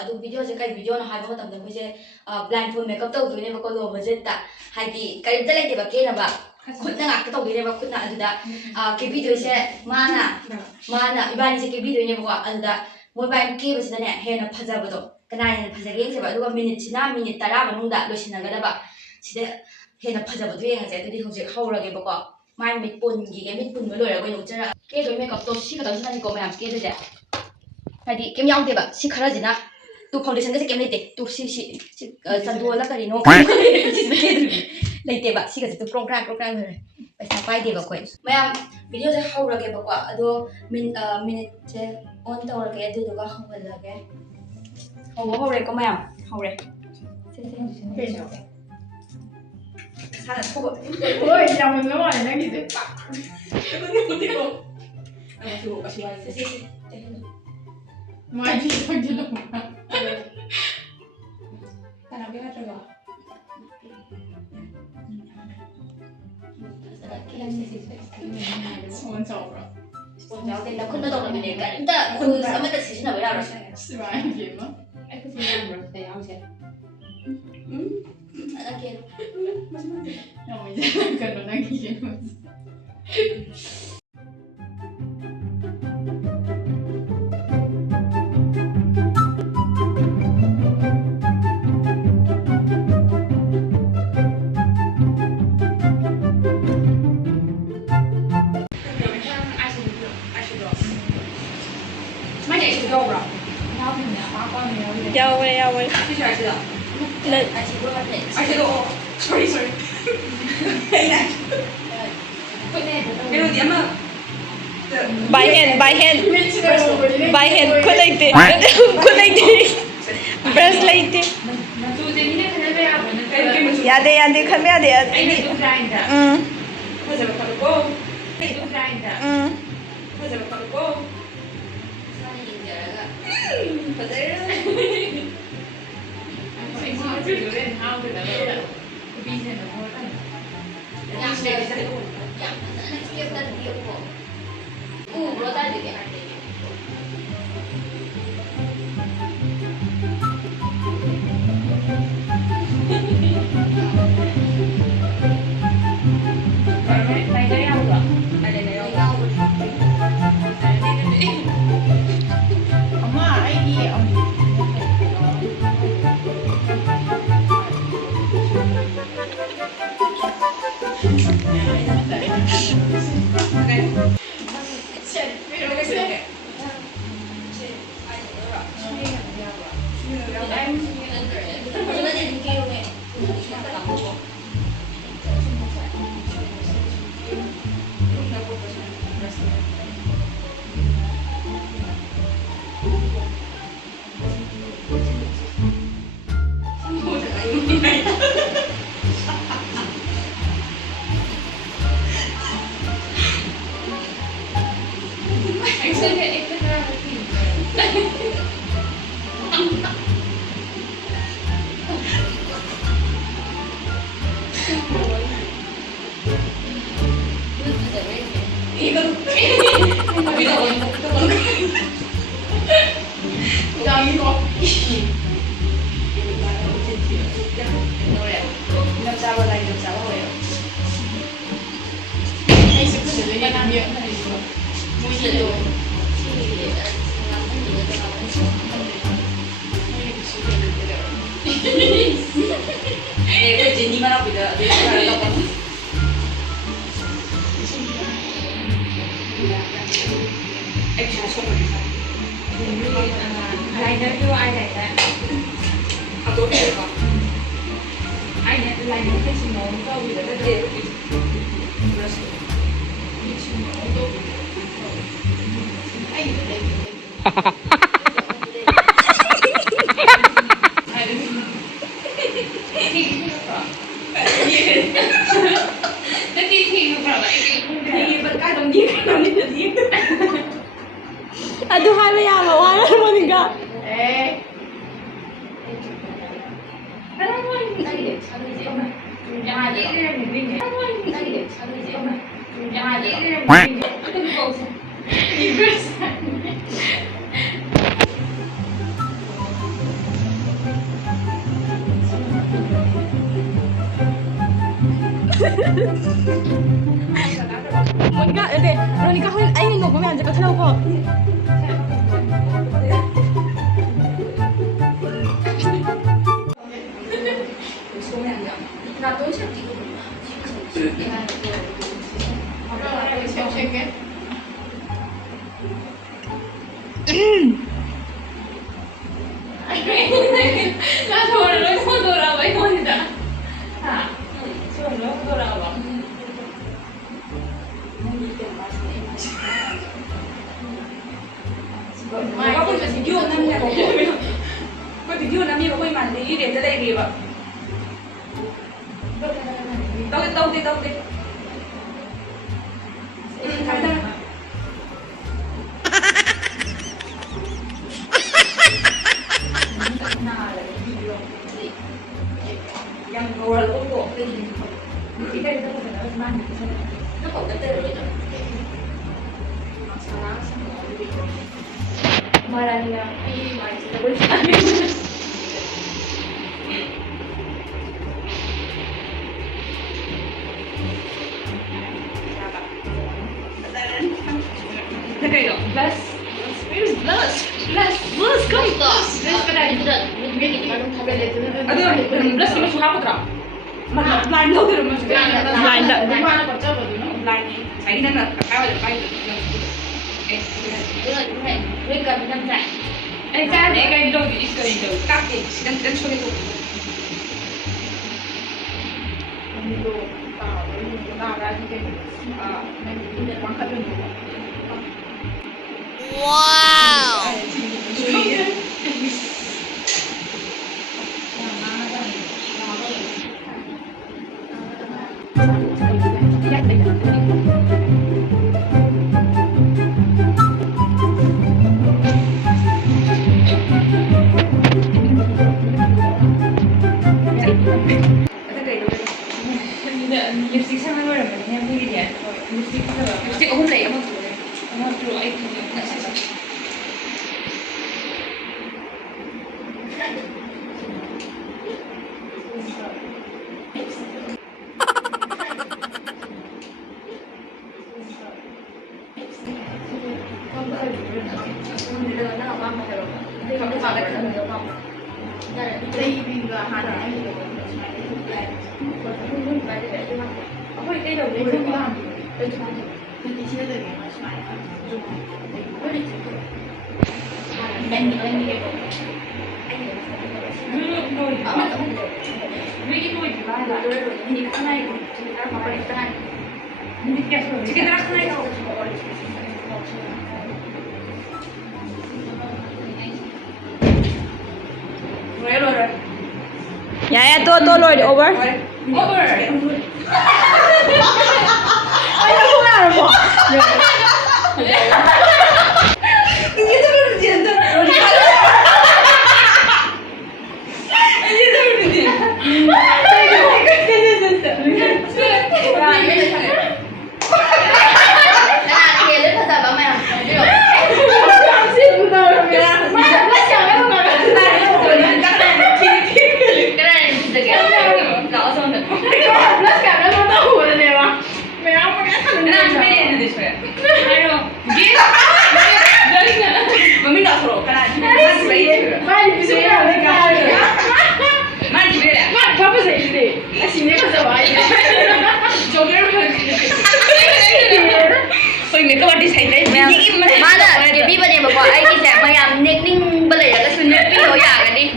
ꯑꯗꯨ ꯚꯤꯗꯤꯑꯣꯁꯦ ꯀꯩ ꯚꯤꯗꯤꯑꯣꯅꯣ ꯍꯥꯏꯕ ꯃꯇꯝꯗ ꯑꯩꯈꯣꯏꯁꯦ ꯕ꯭ꯂꯥꯏꯟꯐꯣꯜ ꯃꯦꯀꯞ ꯇꯧꯗꯣꯏꯅꯦꯕꯀꯣ ꯂꯣ ꯕꯖꯦꯠꯇ ꯍꯥꯏꯗꯤ ꯀꯔꯤꯝꯇ ꯂꯩꯇꯦꯕ ꯀꯦꯅꯕ ꯈꯨꯠꯅ ꯉꯥꯛꯇ ꯇꯧꯗꯣꯏꯅꯦꯕ ꯈꯨꯠꯅ ꯑꯗꯨꯗ ꯀꯦꯕꯤꯗꯣꯏꯁꯦ ꯃꯥꯅ ꯏꯕꯥꯅꯤꯁꯦ ꯀꯦꯕꯤꯗꯣꯏꯅꯦꯕꯀꯣ ꯑꯗꯨꯗ ꯃꯣꯏꯕꯥꯏꯅ ꯀꯦꯕꯁꯤꯗꯅꯦ ꯍꯦꯟꯅ ꯐꯖꯕꯗꯣ ꯀꯅꯥ ꯍꯦꯟꯅ ꯐꯖꯒꯦ ꯌꯦꯡꯁꯦꯕ ꯑꯗꯨꯒ ꯃꯤꯅꯤꯠꯁꯤꯅ ꯃꯤꯅꯤꯠ 10 ꯃꯅꯨꯡꯗ ꯂꯣꯏꯁꯤꯟꯅꯒꯗꯕ ꯁꯤꯗ ꯍꯦꯟꯅ ꯐꯖꯕꯗꯣ ꯌꯦꯡꯉꯁꯦ ꯑꯗꯨꯗꯤ ꯍꯧꯖꯤꯛ ꯍꯧꯔꯒꯦꯕꯀꯣ ꯃꯥꯏ ꯃꯤꯠ ꯄꯨꯟꯈꯤꯒꯦ ꯃꯤꯠ ꯄꯨꯟꯕ ꯂꯣꯏꯔꯒ ꯑꯣꯏꯅ ꯎꯠꯆꯔ ꯀꯦꯗꯣꯏ ꯃꯦꯀꯞꯇꯣ ꯁꯤ ꯈꯛꯇꯪꯁꯤꯅꯅꯤꯀꯣ ꯃꯌꯥꯝ ꯀꯦꯗꯣꯏꯁꯦ ꯍꯥꯏꯗꯤ ꯀꯩꯝ ꯌꯥꯎꯗꯦꯕ ꯁꯤ ꯈꯔꯁꯤꯅ ꯇꯨ ꯐꯥꯎꯟꯗꯦꯁꯟꯒꯁꯦ ꯀꯩꯝ ꯂꯩꯇꯦ ꯇꯨ ꯆꯟꯗꯣꯜꯂ ꯀꯔꯤꯅꯣ ꯂꯩꯇꯦꯕ ꯁꯤꯒꯁꯦ ꯇꯨ ꯀ꯭ꯔꯣꯛ ꯀ꯭ꯔꯥꯛ ꯂꯣꯏꯔꯦ ꯄꯩꯁꯥ ꯄꯥꯏꯗꯦꯕ ꯑꯩꯈꯣꯏ ꯃꯌꯥꯝ ꯚꯤꯗꯤꯑꯣꯁꯦ ꯍꯧꯔꯒꯦꯕꯀꯣ ꯑꯗꯣ ꯃꯤꯅꯤꯠꯁꯦ ꯑꯣꯟ ꯇꯧꯔꯒꯦ ꯑꯗꯨꯗꯨꯒ ꯍꯧꯍꯜꯂꯒꯦ ꯍꯧꯔꯦꯀꯣ ꯃꯌꯥꯝ ꯍꯧꯔꯦ ꯁꯥꯅ ꯊꯣꯛꯑ ꯍꯣꯏ ꯌꯥꯝꯅ ꯃꯥꯜꯂꯦ ꯅꯪꯒꯤꯁꯦ ꯃꯥꯏꯗꯤ ꯊꯣꯡꯖꯤꯜꯂꯣ ꯀꯅꯥꯒꯤ ꯅꯠꯇ꯭ꯔꯒ ꯁꯣꯟ ꯆꯥꯎꯕ꯭ꯔꯥ ꯁ꯭ꯄꯣꯟ ꯌꯥꯎꯗꯦ ꯅꯈꯨꯠꯅ ꯇꯧꯔꯕꯅꯦ ꯀꯔꯤꯝꯇ ꯇꯨꯜꯁ ꯑꯃꯠꯇ ꯁꯤꯖꯤꯟꯅꯕ ꯌꯥꯔꯣꯏ ꯁꯤꯃꯥꯏꯒꯤ ꯑꯃ ꯑꯩ ꯈꯨꯠꯁꯦ ꯌꯥꯝꯕ꯭ꯔꯥ ꯁꯤꯗ ꯌꯥꯎꯁꯦ ꯅꯪ ꯀꯩꯅꯣ ꯅꯪꯒꯤ ꯀꯩꯅꯣꯁꯦ 야월 sorry by hand brush laite yade khambe yade Aduh, hai ya mau ana monika. Monica, okay. Ronica, ay hindi mo yan. Saka salaw ko. Yeah, to Lord, over.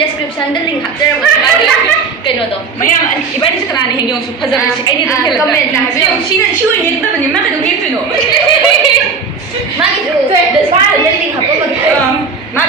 Description the link after kano do mayam iba ni sa kanani hingyong su phazab si ai ni dum comment na habi si na chiu ni ta bani ma ka dum hip no ma ki do the link hapo ma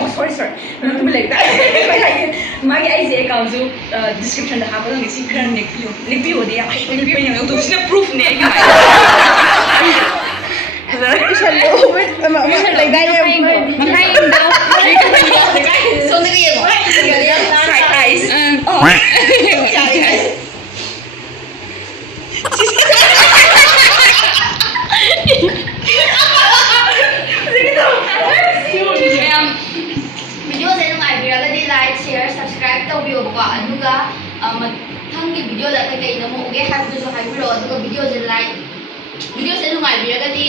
oh sorry no to like that ma ki ai se account su description da hapo ni si kran ni video de ya ai ni pe yang to si proof ne ai like that so the side eyes video like, share, subscribe to view ko aduga ꯃꯊꯪꯒꯤ ꯚꯤꯗꯤꯑꯣꯗ ꯀꯩꯀꯩ ꯅꯝꯃꯛꯎꯒꯦ ꯍꯥꯏꯕꯗꯨꯁꯨ ꯍꯥꯏꯕꯤꯔꯛꯑꯣ ꯑꯗꯨꯒ ꯚꯤꯗꯤꯑꯣꯁꯦ like ꯚꯤꯗꯤꯑꯣꯁꯦ ꯅꯨꯡꯉꯥꯏꯕꯤꯔꯒꯗꯤ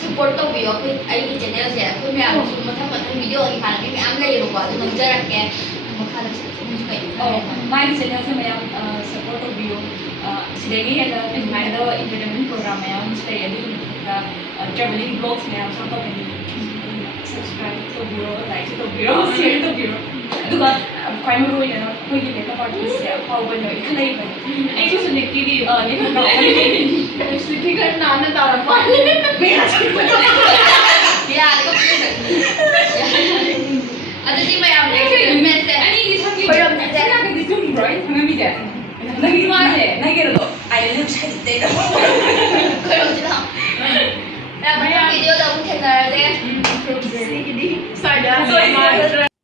support ꯇꯧꯕꯤꯌꯣ ꯑꯩꯈꯣꯏ ꯑꯩꯒꯤ ꯆꯦꯅꯦꯜꯁꯦ ꯑꯩꯈꯣꯏ ꯃꯌꯥꯝꯁꯨ ꯃꯊꯪ ꯚꯤꯗꯤꯑꯣ ꯏꯃꯥꯟꯅꯕꯤ ꯃꯌꯥꯝ ꯂꯩꯌꯦꯕꯀꯣ ꯑꯗꯨ ꯅꯝꯖꯔꯛꯀꯦ ꯃꯈꯥꯗ मागी चैनल से मैं सपोर्ट तौबियो सिदेगी हेला नाइदा एंटरटेनमेंट प्रोग्राम मैं स्टे ट्रैवलिंग ब्लॉग्स मैं सब तौबनी सब्सक्राइब तौबियो लाइक तौबियो शेयर तौबियो दुगा क्वाइ मरु ओइना कोइगी मेकअप आर्टिस्ट से फावबनो इखलै बने आई जो सुनेकी दी ने स्थिति कर नाना तारा पा मेरा या अदुदी मयाम मेसे अनि खैरम छैन के जुम राइट हामी दे नगी माले नगेरलो आई लिभ साइड दे खैरम छिना या मयाम भिडियो दा उठे नरदे साइड